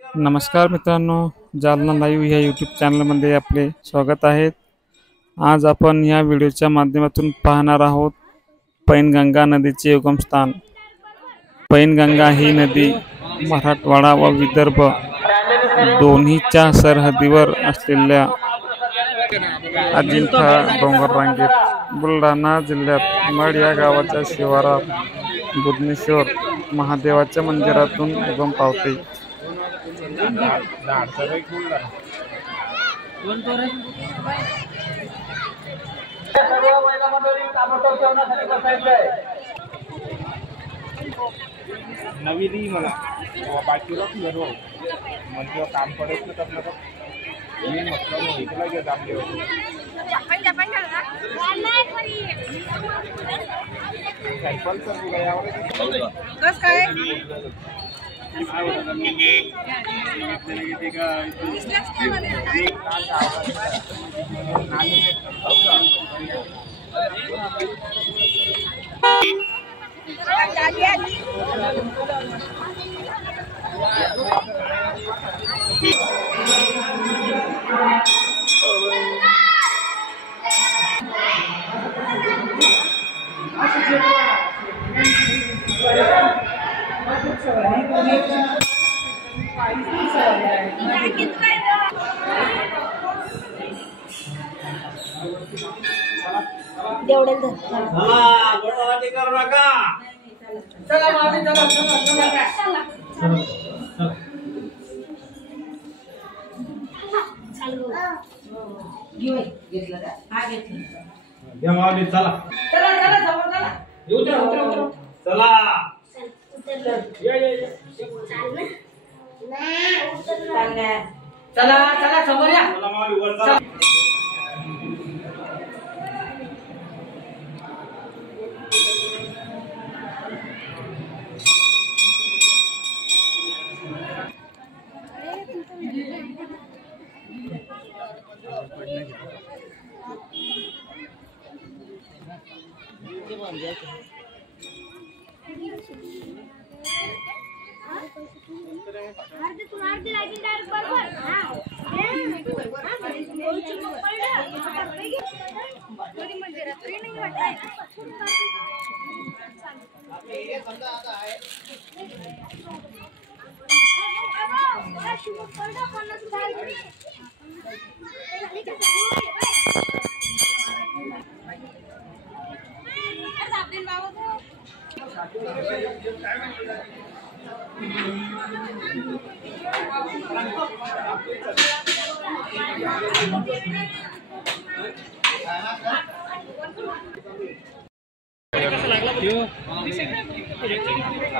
नमस्कार मित्रांनो, जालना लाईव्ह या यूट्यूब चॅनलमध्ये आपले स्वागत आहे। आज आपण या व्हिडिओच्या माध्यमातून पाहणार आहोत पैनगंगा नदीचे उगमस्थान। पैनगंगा ही नदी मराठवाडा व विदर्भ दोन्हीच्या सरहद्दीवर असलेल्या अजिंठा डोंगर रांगेत बुलढाणा जिल्ह्यात मड या गावाच्या शिवारात बुधनेश्वर महादेवाच्या मंदिरातून उगम पावते। नवी दी मला बाकी लोक घरो म्हणजे काम करत नाही आपलं मी म्हटलं इकडे गेलो आपले सायकल तर यावर कस काय चला समोर या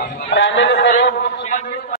फॅमिली